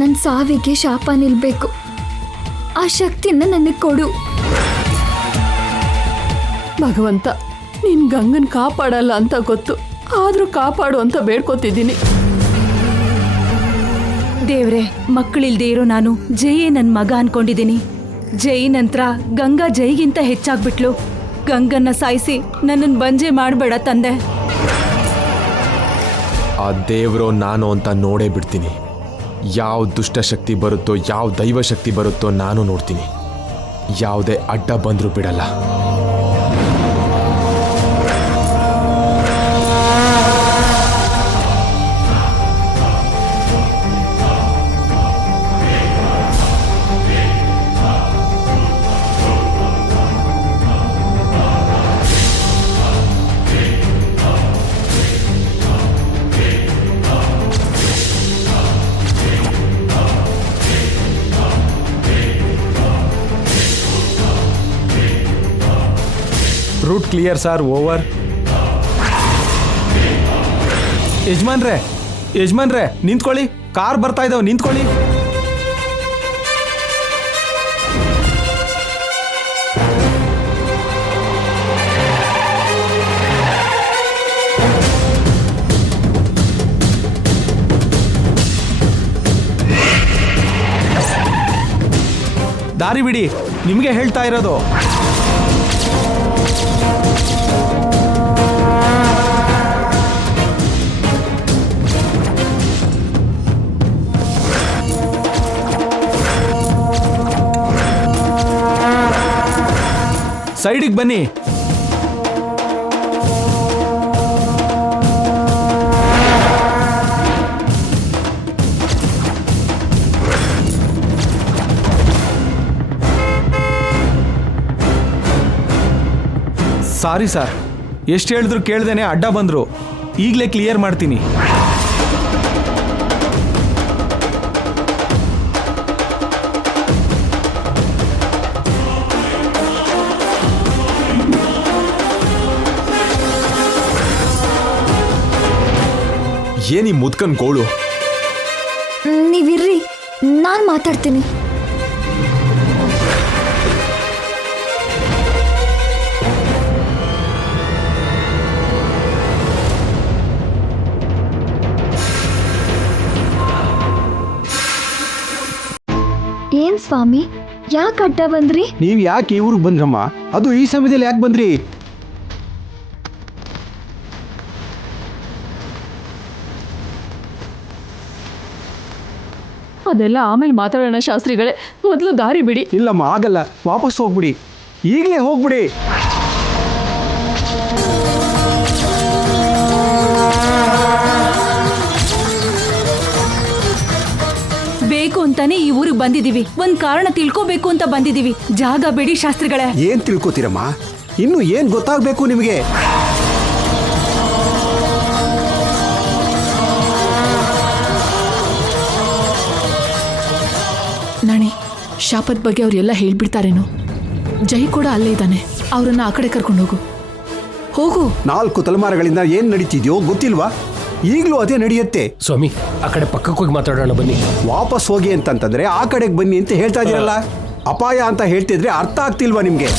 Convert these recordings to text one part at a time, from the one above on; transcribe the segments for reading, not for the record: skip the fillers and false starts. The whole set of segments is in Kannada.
ನನ್ನ ಸಾವಿಗೆ ಶಾಪ ನಿಲ್ಬೇಕು. ಆ ಶಕ್ತಿನ ನನಗೆ ಕೊಡು ಭಗವಂತ. ನೀನ್ ಗಂಗನ್ ಕಾಪಾಡಲ್ಲ ಅಂತ ಗೊತ್ತು, ಆದ್ರೂ ಕಾಪಾಡು ಅಂತ ಬೇಡ್ಕೊತಿದ್ದೀನಿ. ದೇವ್ರೆ, ಮಕ್ಕಳಿಲ್ದೇ ಇರೋ ನಾನು ಜಯೇ ನನ್ ಮಗ ಅನ್ಕೊಂಡಿದ್ದೀನಿ. ಜೈ ನಂತರ ಗಂಗಾ ಜೈಗಿಂತ ಹೆಚ್ಚಾಗ್ಬಿಟ್ಲು. ಗಂಗನ್ನ ಸಾಯಿಸಿ ನನ್ನನ್ನು ಬಂಜೆ ಮಾಡಬೇಡ ತಂದೆ. ಆ ದೇವ್ರೋ ನಾನು ಅಂತ ನೋಡೇ ಬಿಡ್ತೀನಿ. ಯಾವ ದುಷ್ಟಶಕ್ತಿ ಬರುತ್ತೋ, ಯಾವ ದೈವಶಕ್ತಿ ಬರುತ್ತೋ ನಾನು ನೋಡ್ತೀನಿ. ಯಾವುದೇ ಅಡ್ಡ ಬಂದರೂ ಬಿಡಲ್ಲ. Route clear sir, over. ಯಜಮಾನ್ರೆ ನಿಂತ್ಕೊಳ್ಳಿ, ಕಾರ್ ಬರ್ತಾ ಇದ್ದಾವೆ, ನಿಂತ್ಕೊಳ್ಳಿ. ದಾರಿ ಬಿಡಿ, ನಿಮಗೆ ಹೇಳ್ತಾ ಇರೋದು. ಸೈಡಿಗೆ ಬನ್ನಿ. ಸಾರಿ ಸರ್, ಎಷ್ಟು ಹೇಳಿದ್ರು ಕೇಳ್ದೇನೆ ಅಡ್ಡ ಬಂದ್ರು. ಈಗಲೇ ಕ್ಲಿಯರ್ ಮಾಡ್ತೀನಿ. ಏನಿ ಮುದ್ಕನ್ ಗೋಳು. ನೀವಿರ್ರಿ, ನಾನು ಮಾತಾಡ್ತೀನಿ. ಏನ್ ಸ್ವಾಮಿ, ಯಾಕೆ ಅಡ್ಡ ಬಂದ್ರಿ? ನೀವ್ ಯಾಕೆ ಈ ಊರಿಗೆ ಬಂದ್ರಮ್ಮ? ಅದು ಈ ಸಮಯದಲ್ಲಿ ಯಾಕೆ ಬಂದ್ರಿ? ಅದೆಲ್ಲ ಆಮೇಲೆ ಮಾತಾಡೋಣ ಶಾಸ್ತ್ರಿಗಳೇ, ಮೊದಲು ದಾರಿ ಬಿಡಿ. ಇಲ್ಲಮ್ಮ, ಆಗಲ್ಲ. ವಾಪಸ್ ಹೋಗ್ಬಿಡಿ, ಈಗಲೇ ಹೋಗ್ಬಿಡಿ. ಬೇಕು ಅಂತಾನೆ ಈ ಊರಿಗೆ ಬಂದಿದೀವಿ. ಒಂದ್ ಕಾರಣ ತಿಳ್ಕೋಬೇಕು ಅಂತ ಬಂದಿದೀವಿ. ಜಾಗ ಬಿಡಿ ಶಾಸ್ತ್ರಿಗಳೇ. ಏನ್ ತಿಳ್ಕೊತೀರಮ್ಮ? ಇನ್ನು ಏನ್ ಗೊತ್ತಾಗ್ಬೇಕು ನಿಮಗೆ? ನಾಣಿ, ಶಾಪದ ಬಗ್ಗೆ ಅವರೆಲ್ಲ ಹೇಳ್ಬಿಡ್ತಾರೇನೋ. ಜೈ ಕೂಡ ಅಲ್ಲೇ ಇದ್ದಾನೆ, ಅವರನ್ನ ಆ ಕಡೆ ಕರ್ಕೊಂಡು ಹೋಗು. ಹೋಗು. 4 ತಲೆಮಾರುಗಳಿಂದ ಏನ್ ನಡೀತಿದ್ಯೋ ಗೊತ್ತಿಲ್ವಾ? ಈಗಲೂ ಅದೇ ನಡೆಯುತ್ತೆ. ಸ್ವಾಮಿ, ಆ ಕಡೆ ಪಕ್ಕಕ್ಕೆ ಹೋಗಿ ಮಾತಾಡೋಣ ಬನ್ನಿ. ವಾಪಸ್ ಹೋಗಿ ಅಂತಂತಂದ್ರೆ ಆ ಕಡೆಗೆ ಬನ್ನಿ ಅಂತ ಹೇಳ್ತಾ ಇದೀರಲ್ಲ. ಅಪಾಯ ಅಂತ ಹೇಳ್ತಿದ್ರೆ ಅರ್ಥ ಆಗ್ತಿಲ್ವಾ ನಿಮ್ಗೆ?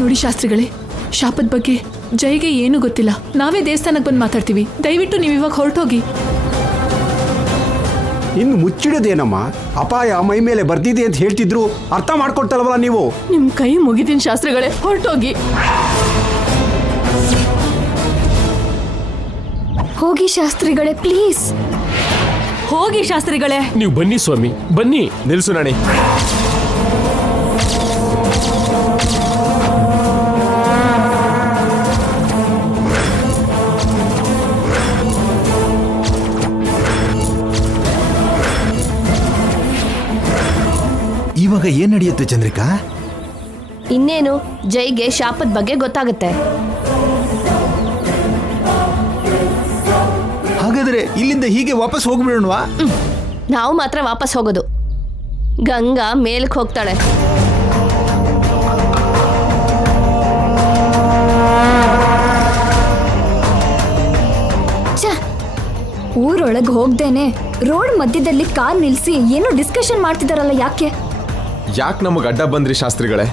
ನೋಡಿ ಶಾಸ್ತ್ರಿಗಳೇ, ಶಾಪದ ಬಗ್ಗೆ ಜೈಗೆ ಏನೂ ಗೊತ್ತಿಲ್ಲ. ನಾವೇ ದೇವಸ್ಥಾನಕ್ಕೆ ಬಂದು ಮಾತಾಡ್ತೀವಿ. ದಯವಿಟ್ಟು ನೀವು ಇವಾಗ ಹೊರಟೋಗಿ. ಇನ್ನು ಮುಚ್ಚಿಡೋದೇನಮ್ಮ? ಅಪಾಯ ಮೈ ಮೇಲೆ ಬರ್ದಿದೆ ಅಂತ ಹೇಳ್ತಿದ್ರು, ಅರ್ಥ ಮಾಡ್ಕೊಳ್ತಲ್ವಲ್ಲ ನೀವು? ನಿಮ್ ಕೈ ಮುಗಿದೀನಿ ಶಾಸ್ತ್ರಿಗಳೇ, ಹೊರಟೋಗಿ. ಹೋಗಿ ಶಾಸ್ತ್ರಿಗಳೇ, ಪ್ಲೀಸ್ ಹೋಗಿ ಶಾಸ್ತ್ರಿಗಳೇ. ನೀವು ಬನ್ನಿ ಸ್ವಾಮಿ, ಬನ್ನಿ. ನಿಲ್ಸು ನಾಣಿ. ಇವಾಗ ಏನ್ ನಡೆಯುತ್ತೆ ಚಂದ್ರಿಕಾ? ಇನ್ನೇನು ಜೈಗೆ ಶಾಪದ ಬಗ್ಗೆ ಗೊತ್ತಾಗುತ್ತೆ. ಹಾಗಾದ್ರೆ ಇಲ್ಲಿಂದ ಹೀಗೆ ವಾಪಸ್ ಹೋಗ್ಬಿಡೋಣವಾ? ನಾವು ಮಾತ್ರ ವಾಪಸ್ ಹೋಗೋದು. ಗಂಗಾ ಮೇಲಕ್ಕೆ ಹೋಗ್ತಾಳೆ. ಊರೊಳಗೆ ಹೋಗ್ದೇನೆ ರೋಡ್ ಮಧ್ಯದಲ್ಲಿ ಕಾರ್ ನಿಲ್ಸಿ ಏನೋ ಡಿಸ್ಕಷನ್ ಮಾಡ್ತಿದಾರಲ್ಲ, ಯಾಕೆ? ಯಾಕೆ ನಮಗೆ ಅಡ್ಡ ಬಂದ್ರಿ ಶಾಸ್ತ್ರಿಗಳೇ?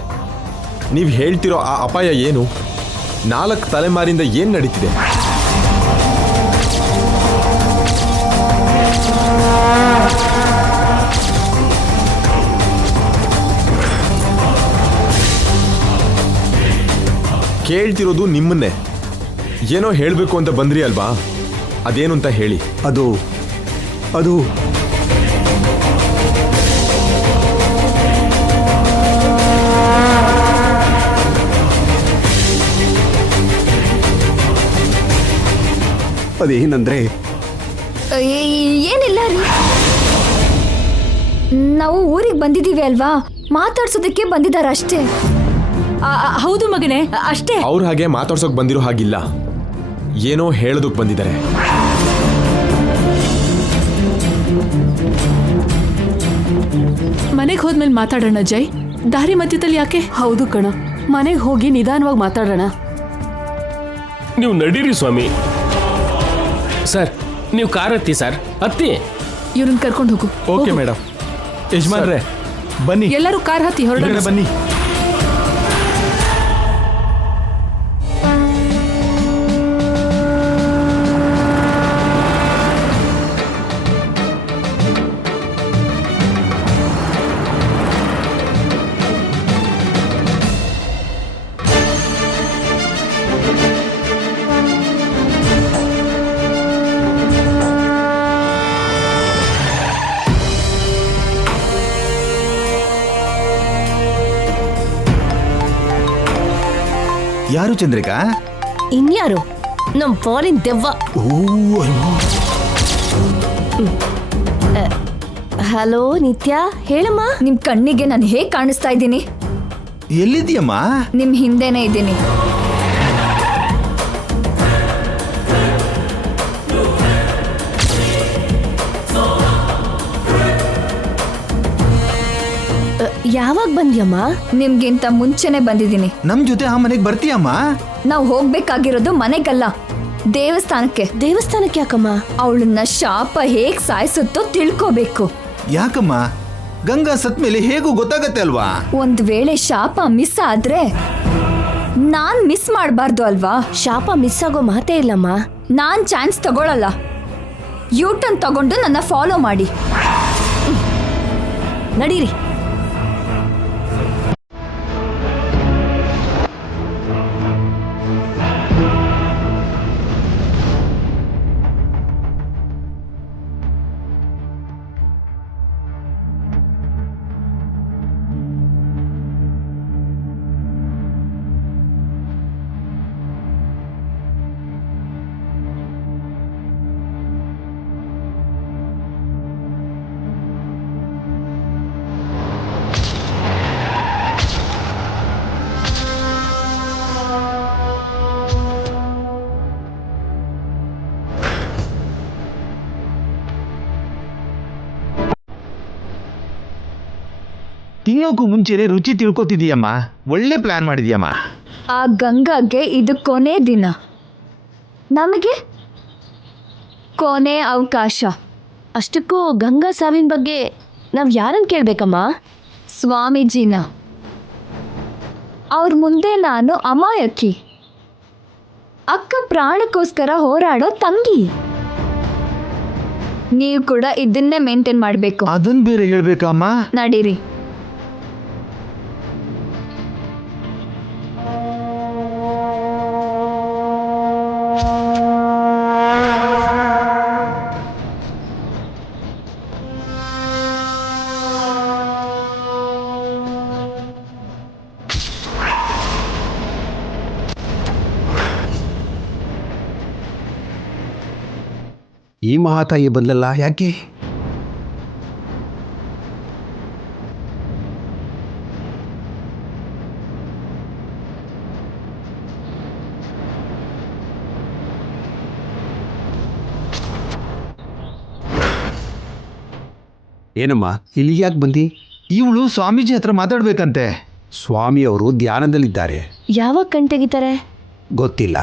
ನೀವು ಹೇಳ್ತಿರೋ ಆ ಅಪಾಯ ಏನು? 4 ತಲೆಮಾರಿಂದ ಏನು ನಡೀತಿದೆ? ಕೇಳ್ತಿರೋದು ನಿಮ್ಮನ್ನೇ. ಏನೋ ಹೇಳಬೇಕು ಅಂತ ಬಂದ್ರಿ ಅಲ್ವಾ? ಅದೇನು ಅಂತ ಹೇಳಿ. ಅದು ಅದೇನಂದ್ರೆ ಏನಿಲ್ಲ ರೀ, ನಾವು ಊರಿಗೆ ಬಂದಿದ್ದೀವಿ ಅಲ್ವಾ, ಮಾತಾಡ್ಸೋದಕ್ಕೆ ಬಂದಿದ್ದಾರೆ ಅಷ್ಟೇ. ಹೌದು ಮಗನೇ, ಅಷ್ಟೇ. ಅವ್ರು ಹಾಗೆ ಮಾತಾಡ್ಸೋಕೆ ಬಂದಿರೋ ಹಾಗಿಲ್ಲ, ಏನೋ ಹೇಳೋದಕ್ಕೆ ಬಂದಿದ್ದಾರೆ. ಮನೆಗೆ ಹೋದ್ಮೇಲೆ ಮಾತಾಡೋಣ ಜೈ. ದಾರಿ ಮಧ್ಯದಲ್ಲಿ ಯಾಕೆ? ಹೌದು ಕಣ, ಮನೆಗೆ ಹೋಗಿ ನಿಧಾನವಾಗಿ ಮಾತಾಡೋಣ. ನೀವು ನಡೀರಿ ಸ್ವಾಮಿ. ಸರ್, ನೀವು ಕಾರ್ ಹತ್ತಿ ಸರ್, ಹತ್ತಿ. ಇವ್ರನ್ನ ಕರ್ಕೊಂಡು ಹೋಗು. Okay madam. ಯಜಮಾನ್ರೆ ಬನ್ನಿ, ಎಲ್ಲರೂ ಕಾರ್ ಹತ್ತಿ ಹೊರಡೋಣ. ಬನ್ನಿ. ಯಾರು ಚಂದ್ರಿಕಾ? ಇನ್ಯಾರು? ನಮ್ ಫಾರಿನ್ ದೆವ್ವ. ಹಲೋ ನಿತ್ಯ, ಹೇಳಮ್ಮ. ನಿಮ್ ಕಣ್ಣಿಗೆ ನಾನು ಹೇಗ್ ಕಾಣಿಸ್ತಾ ಇದ್ದೀನಿ? ಎಲ್ಲಿದ್ಯಮ್ಮ? ನಿಮ್ ಹಿಂದೆನೇ ಇದ್ದೀನಿ. ಯಾವಾಗ ಬಂದ್ಯಮ್ಮ? ನಿಮ್ಗಿಂತ ಮುಂಚೆನೆ ಬಂದಿದ್ದೀನಿ. ನಮ್ ಜೊತೆ ಆ ಮನೆಗೆ ಬರ್ತೀಯಮ್ಮ? ನಾವು ಹೋಗ್ಬೇಕಾಗಿರೋದು ಮನೆಗಲ್ಲ, ದೇವಸ್ಥಾನಕ್ಕೆ. ದೇವಸ್ಥಾನಕ್ಕೆ ಯಾಕಮ್ಮ? ಅವಳನ್ನ ಶಾಪ ಹೇಗ್ ಸಾಯಿಸುತ್ತೋ ತಿಳ್ಕೋಬೇಕು. ಯಾಕಮ್ಮ? ಗಂಗಾ ಸತ್ ಮೇಲೆ ಹೇಗೂ ಗೊತ್ತಾಗತ್ತೆ ಅಲ್ವಾ? ಒಂದ್ ವೇಳೆ ಶಾಪ ಮಿಸ್ ಆದ್ರೆ ನಾನ್ ಮಿಸ್ ಮಾಡಬಾರ್ದು ಅಲ್ವಾ? ಶಾಪ ಮಿಸ್ ಆಗೋ ಮಾತೇ ಇಲ್ಲಮ್ಮ. ನಾನ್ ಚಾನ್ಸ್ ತಗೊಳಲ್ಲ. ಯೂಟರ್ನ್ ತಗೊಂಡು ನನ್ನ ಫಾಲೋ ಮಾಡಿ. ನಡೀರಿ. ತಿನ್ನೋಕ್ಕೂ ಮುಂಚೆನೆ ರುಚಿ ತಿಳ್ಕೊತಿದೀಯಮ್ಮ. ಒಳ್ಳೆ ಪ್ಲಾನ್ ಮಾಡಿದ್ಯಮ್ಮ. ಆ ಗಂಗಾಗೆ ಇದು ಕೊನೆ ದಿನ, ನಮಗೆ ಕೊನೆ ಅವಕಾಶ. ಅಷ್ಟಕ್ಕೂ ಗಂಗಾ ಸಾವಿನ ಬಗ್ಗೆ ನಾವ್ ಯಾರನ್ನ ಕೇಳ್ಬೇಕಮ್ಮ? ಸ್ವಾಮೀಜಿನ. ಅವ್ರ ಮುಂದೆ ನಾನು ಅಮಾಯಕಿ, ಅಕ್ಕ ಪ್ರಾಣಕ್ಕೋಸ್ಕರ ಹೋರಾಡೋ ತಂಗಿ. ನೀವು ಕೂಡ ಇದನ್ನೇ ಮೇಂಟೈನ್ ಮಾಡಬೇಕು. ಅದನ್ ಬೇರೆ ಹೇಳ್ಬೇಕಮ್ಮ? ನಡೀರಿ. ಈ ಮಹಾತಾಯಿ ಬಂದಲ್ಲ, ಯಾಕೆ? ಏನಮ್ಮ ಇಲ್ಲಿಗೆ ಯಾಕೆ ಬಂದಿ? ಇವಳು ಸ್ವಾಮೀಜಿ ಹತ್ರ ಮಾತಾಡ್ಬೇಕಂತೆ. ಸ್ವಾಮಿಯವರು ಧ್ಯಾನದಲ್ಲಿದ್ದಾರೆ. ಯಾವಾಗ ಕಣ್ ತೆಗಿತಾರೆ? ಗೊತ್ತಿಲ್ಲ.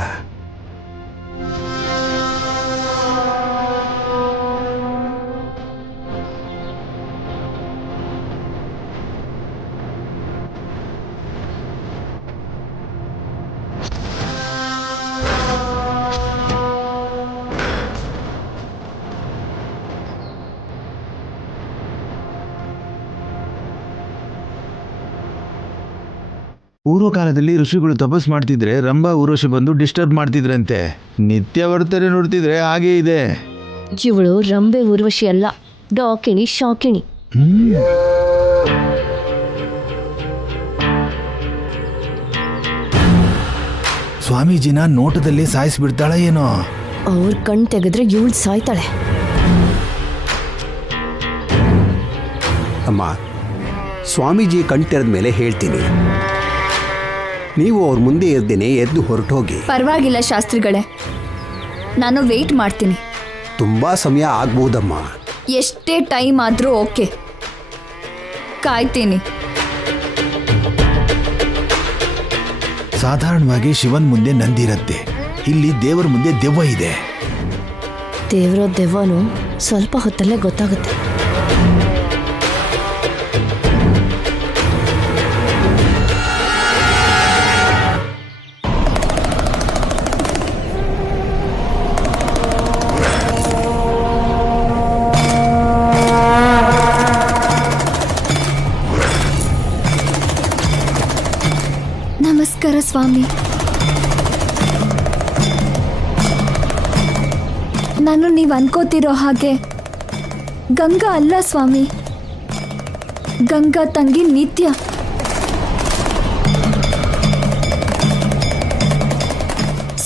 ಪೂರ್ವ ಕಾಲದಲ್ಲಿ ಋಷಿಗಳು ತಪಸ್ ಮಾಡ್ತಿದ್ರೆ ರಂಭಾ ಊರ್ವಶಿ ಬಂದು ಡಿಸ್ಟರ್ಬ್ ಮಾಡ್ತಿದ್ರಂತೆ. ನಿತ್ಯ ವರ್ತನೆ ನೋಡ್ತಿದ್ರೆ ಹಾಗೇ ಇದೆ. ಇವಳು ರಂಬೆ ಊರ್ವಶಿ ಅಲ್ಲ, ಡಾಕಿಣಿ ಶಾಕಿಣಿ. ಸ್ವಾಮೀಜಿನ ನೋಟದಲ್ಲಿ ಸಾಯಿಸ್ಬಿಡ್ತಾಳ ಏನೋ. ಅವ್ರ ಕಣ್ ತೆಗೆದ್ರೆ ಇವಳು ಸಾಯ್ತಾಳೆ. ಅಮ್ಮ, ಸ್ವಾಮೀಜಿ ಕಣ್ತೆರೆದ ಮೇಲೆ ಹೇಳ್ತೀನಿ. ನೀವು ಅವ್ರ ಮುಂದೆ ಇರ್ದೇನೆ ಎದ್ದು ಹೊರಟೋಗಿ. ಪರವಾಗಿಲ್ಲ ಶಾಸ್ತ್ರಿಗಳೇ, ನಾನು ವೆಯ್ಟ್ ಮಾಡ್ತೀನಿ. ತುಂಬ ಸಮಯ ಆಗ್ಬಹುದಮ್ಮ. ಎಷ್ಟೇ ಟೈಮ್ ಆದರೂ ಓಕೆ, ಕಾಯ್ತೀನಿ. ಸಾಧಾರಣವಾಗಿ ಶಿವನ್ ಮುಂದೆ ನಂದಿರತ್ತೆ, ಇಲ್ಲಿ ದೇವರ ಮುಂದೆ ದೆವ್ವ ಇದೆ. ದೇವ್ರೋ ದೆವ್ವನು ಸ್ವಲ್ಪ ಹೊತ್ತಲ್ಲೇ ಗೊತ್ತಾಗುತ್ತೆ. ನಮಸ್ಕಾರ ಸ್ವಾಮಿ. ನಾನು ನೀವು ಅನ್ಕೋತಿರೋ ಹಾಗೆ ಗಂಗಾ ಅಲ್ಲ ಸ್ವಾಮಿ, ಗಂಗಾ ತಂಗಿ ನಿತ್ಯ.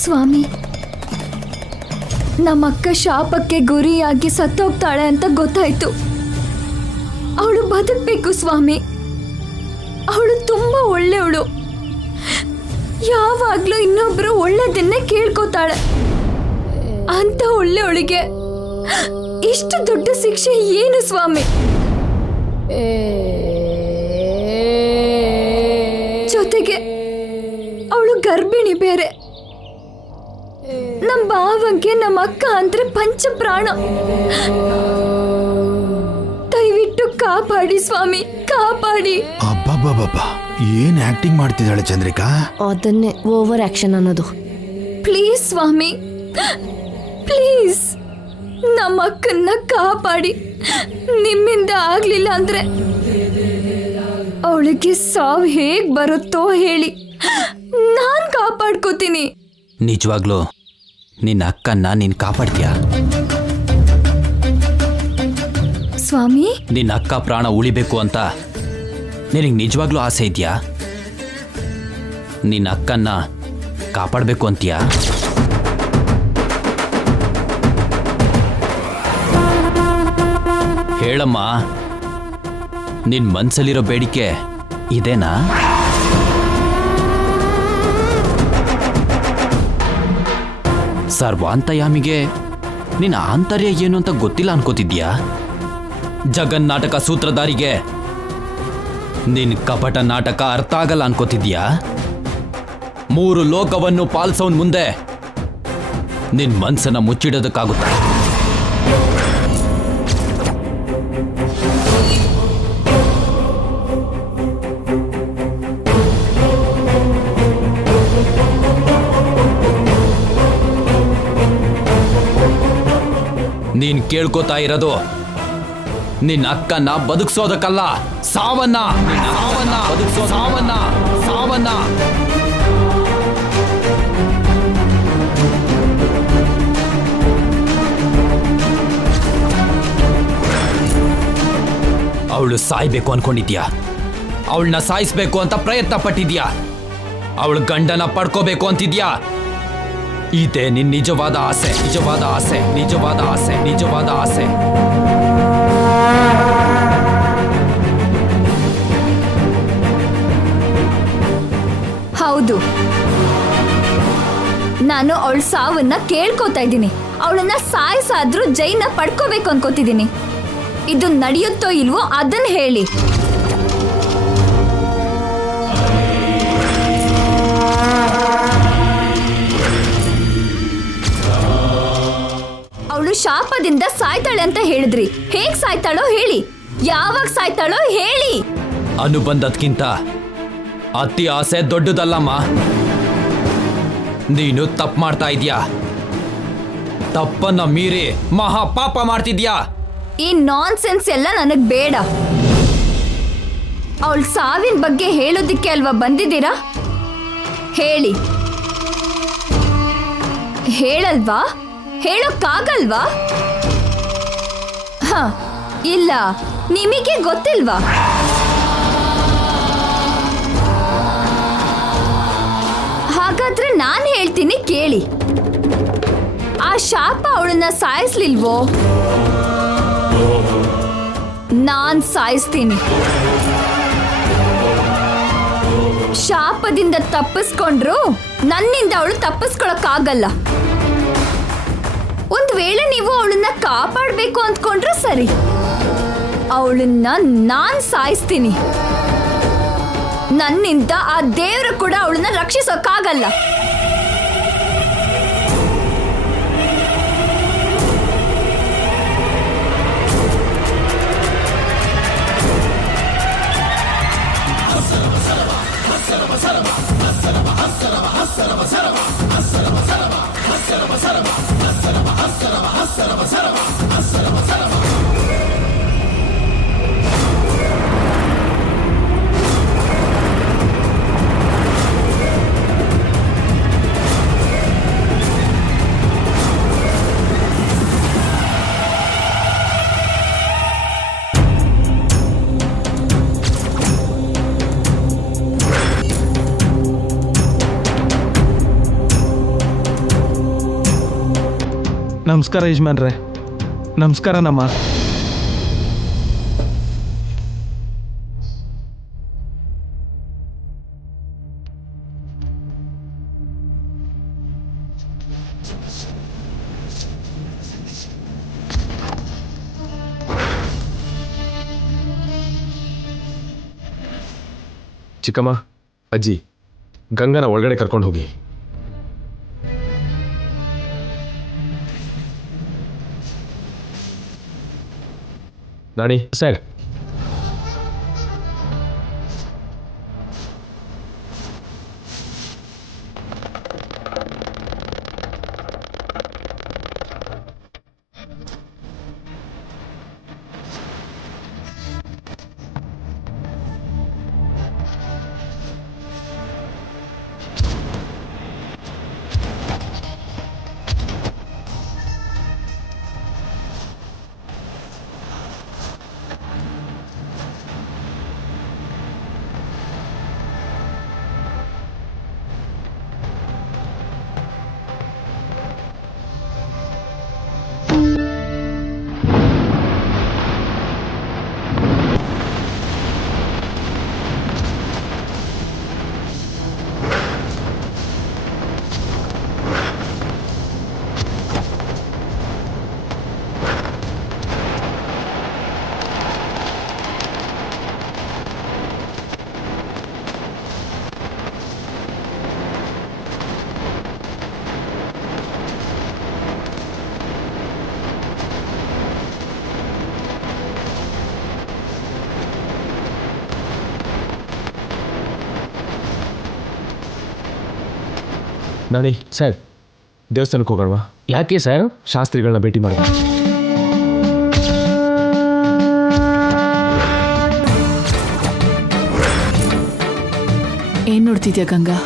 ಸ್ವಾಮಿ, ನಮ್ಮಕ್ಕ ಶಾಪಕ್ಕೆ ಗುರಿಯಾಗಿ ಸತ್ತೋಗ್ತಾಳೆ ಅಂತ ಗೊತ್ತಾಯ್ತು. ಅವಳು ಬದುಕಬೇಕು ಸ್ವಾಮಿ. ಅವಳು ತುಂಬಾ ಒಳ್ಳೆಯವಳು. ಯಾವಾಗ್ಲೂ ಇನ್ನೊಬ್ರು ಒಳ್ಳೆದನ್ನೇ ಕೇಳ್ಕೋತಾಳೆ. ಅಂತ ಒಳ್ಳೆಯವಳಿಗೆ ಇಷ್ಟು ದೊಡ್ಡ ಶಿಕ್ಷೆ ಏನು ಸ್ವಾಮಿ? ಜೊತೆಗೆ ಅವಳು ಗರ್ಭಿಣಿ ಬೇರೆ. ನಮ್ಮ ಭಾವಂಗೆ ನಮ್ಮ ಅಕ್ಕ ಅಂದ್ರೆ ಪಂಚಪ್ರಾಣ. ದಯವಿಟ್ಟು ಕಾಪಾಡಿ ಸ್ವಾಮಿ, ಕಾಪಾಡಿ. ಅಬ್ಬಬ್ಬಬ್ಬಾ, ಏನ್ ಆಕ್ಟಿಂಗ್ ಮಾಡ್ತಿದ್ದಾಳೆ ಚಂದ್ರಿಕಾ. ಅದನ್ನೇ ಓವರ್ ಆಕ್ಷನ್ ಅನ್ನೋದು. ಪ್ಲೀಸ್ ಸ್ವಾಮಿ, ಪ್ಲೀಸ್ ನಮ್ಮ ಅಕ್ಕನ್ನ ಕಾಪಾಡಿ. ನಿಮ್ಮಿಂದ ಆಗ್ಲಿಲ್ಲ ಅಂದ್ರೆ ಅವಳಿಗೆ ಸಾವು ಹೇಗ್ ಬರುತ್ತೋ ಹೇಳಿ, ನಾನ್ ಕಾಪಾಡ್ಕೋತೀನಿ. ನಿಜವಾಗ್ಲೂ ನಿನ್ನ ಅಕ್ಕನ್ನ ನೀನ್ ಕಾಪಾಡ್ತೀಯಾ? ಸ್ವಾಮಿ, ನಿನ್ನ ಅಕ್ಕ ಪ್ರಾಣ ಉಳಿಬೇಕು ಅಂತ ನಿನಗೆ ನಿಜವಾಗ್ಲೂ ಆಸೆ ಇದೆಯಾ? ನಿನ್ನ ಅಕ್ಕನ್ನ ಕಾಪಾಡಬೇಕು ಅಂತೀಯಾ? ಹೇಳಮ್ಮ, ನಿನ್ ಮನ್ಸಲ್ಲಿರೋ ಬೇಡಿಕೆ ಇದೇನಾ? ಸರ್ವಾಂತಯಾಮಿಗೆ ನಿನ್ನ ಆಂತರ್ಯ ಏನು ಅಂತ ಗೊತ್ತಿಲ್ಲ ಅನ್ಕೋತಿದ್ಯಾ? ಜಗನ್ನಾಟಕ ಸೂತ್ರಧಾರಿಗೆ ನಿನ್ ಕಪಟ ನಾಟಕ ಅರ್ಥ ಆಗಲ್ಲ ಅನ್ಕೋತಿದ್ಯಾ? 3 ಲೋಕವನ್ನು ಪಾಲಿಸೋನ್ ಮುಂದೆ ನಿನ್ ಮನ್ಸನ್ನ ಮುಚ್ಚಿಡೋದಕ್ಕಾಗುತ್ತಾ? ನೀನ್ ಕೇಳ್ಕೋತಾ ಇರೋದು ನಿನ್ನ ಅಕ್ಕನ್ನ ಬದುಕಿಸೋದಕ್ಕಲ್ಲ, ಸಾವನ್ನ. ಸಾವನ್ನ. ಅವಳು ಸಾಯ್ಬೇಕು ಅನ್ಕೊಂಡಿದ್ಯಾ? ಅವಳನ್ನ ಸಾಯಿಸ್ಬೇಕು ಅಂತ ಪ್ರಯತ್ನ ಪಟ್ಟಿದ್ಯಾ? ಅವಳು ಗಂಡನ ಪಡ್ಕೋಬೇಕು ಅಂತಿದ್ಯಾ? ಇದೇ ನಿನ್ ನಿಜವಾದ ಆಸೆ. ಹೌದು, ನಾನು ಅವಳ ಸಾವನ್ನ ಕೇಳ್ಕೋತಾ ಇದ್ದೀನಿ. ಅವಳನ್ನ ಸಾಯಿಸಾದ್ರೂ ಜೈನ ಪಡ್ಕೋಬೇಕು ಅನ್ಕೋತಿದ್ದೀನಿ. ಇದು ನಡೆಯುತ್ತೋ ಇಲ್ವೋ ಅದನ್ನ ಹೇಳಿ. ಅವಳು ಶಾಪದಿಂದ ಸಾಯ್ತಾಳೆ ಅಂತ ಹೇಳಿದ್ರಿ. ಹೇಗ್ ಸಾಯ್ತಾಳೋ ಹೇಳಿ, ಯಾವಾಗ ಸಾಯ್ತಾಳೋ ಹೇಳಿ. ಅನುಬಂಧದ್ಕಿಂತ ಅತಿ ಆಸೆ ದೊಡ್ಡದಲ್ಲಮ್ಮ. ನೀನು ತಪ್ಪು ಮಾಡ್ತಾ ಇದೀಯಾ. ತಪ್ಪನ್ನ ಮೀರಿ ಮಹಾ ಪಾಪ ಮಾಡ್ತಿದ್ಯಾ. ಈ ನಾನ್ ಸೆನ್ಸ್ ಎಲ್ಲ ನನಗ್ ಬೇಡ. ಅವಳ ಸಾವಿನ ಬಗ್ಗೆ ಹೇಳೋದಿಕ್ಕೆ ಅಲ್ವಾ ಬಂದಿದ್ದೀರಾ? ಹೇಳಿ. ಹೇಳಲ್ವಾ? ಹೇಳೋಕ್ಕಾಗಲ್ವಾ? ಹ, ಇಲ್ಲ, ನಿಮಗೆ ಗೊತ್ತಿಲ್ವಾ? ಹಾಗಾದ್ರೆ ನಾನು ಹೇಳ್ತೀನಿ ಕೇಳಿ. ಆ ಶಾಪ ಅವಳನ್ನ ಸಾಯಿಸ್ಲಿಲ್ವೋ? ನಾನ್ ಸಾಯಿಸ್ತೀನಿ. ಶಾಪದಿಂದ ತಪ್ಪಿಸ್ಕೊಂಡ್ರು ನನ್ನಿಂದ ಅವಳು ತಪ್ಪಿಸ್ಕೊಳಕ್ಕಾಗಲ್ಲ. ಒಂದ್ ವೇಳೆ ನೀವು ಅವಳನ್ನ ಕಾಪಾಡ್ಬೇಕು ಅಂದ್ಕೊಂಡ್ರೆ ಸರಿ, ಅವಳನ್ನ ನಾನ್ ಸಾಯಿಸ್ತೀನಿ. ನನ್ನಿಂದ ಆ ದೇವರು ಕೂಡ ಅವಳನ್ನ ರಕ್ಷಿಸೋಕ್ಕಾಗಲ್ಲ. ನಮಸ್ಕಾರ ಯಜಮಾನ್ರೆ. ನಮಸ್ಕಾರ ನಮ್ಮ. ಚಿಕ್ಕಮ್ಮ, ಅಜ್ಜಿ, ಗಂಗನ ಒಳಗಡೆ ಕರ್ಕೊಂಡು ಹೋಗಿ. ನಾಣಿ ಸರ್. ನಾಣಿ ಸರ್. ದೇವಸ್ಥಾನಕ್ಕೆ ಹೋಗೋಣವಾ? ಯಾಕೆ ಸರ್? ಶಾಸ್ತ್ರಿಗಳನ್ನ ಭೇಟಿ ಮಾಡೋಣ. ಏನ್ ನೋಡ್ತಿದ್ಯಾ ಗಂಗಾ?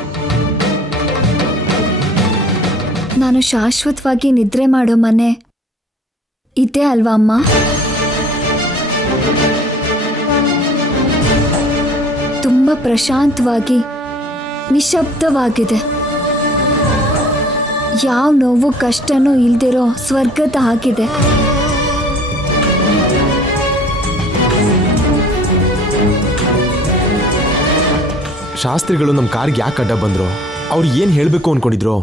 ನಾನು ಶಾಶ್ವತವಾಗಿ ನಿದ್ರೆ ಮಾಡೋ ಮನೆ ಇದೇ ಅಲ್ವಾ ಅಮ್ಮ? ತುಂಬಾ ಪ್ರಶಾಂತವಾಗಿ ನಿಶಬ್ದವಾಗಿದೆ. ಯಾವ ನೋವು ಕಷ್ಟನೂ ಇಲ್ದಿರೋ ಸ್ವರ್ಗದ ಆಗಿದೆ. ಶಾಸ್ತ್ರಿಗಳು ನಮ್ಮ ಕಾರ್ಗೆ ಯಾಕೆ ಅಡ್ಡ ಬಂದ್ರು? ಅವ್ರು ಏನು ಹೇಳಬೇಕು ಅನ್ಕೊಂಡಿದ್ರು?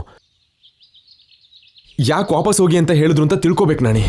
ಯಾಕೆ ವಾಪಸ್ ಹೋಗಿ ಅಂತ ಹೇಳಿದ್ರು ಅಂತ ತಿಳ್ಕೊಬೇಕು ನಾಣಿ.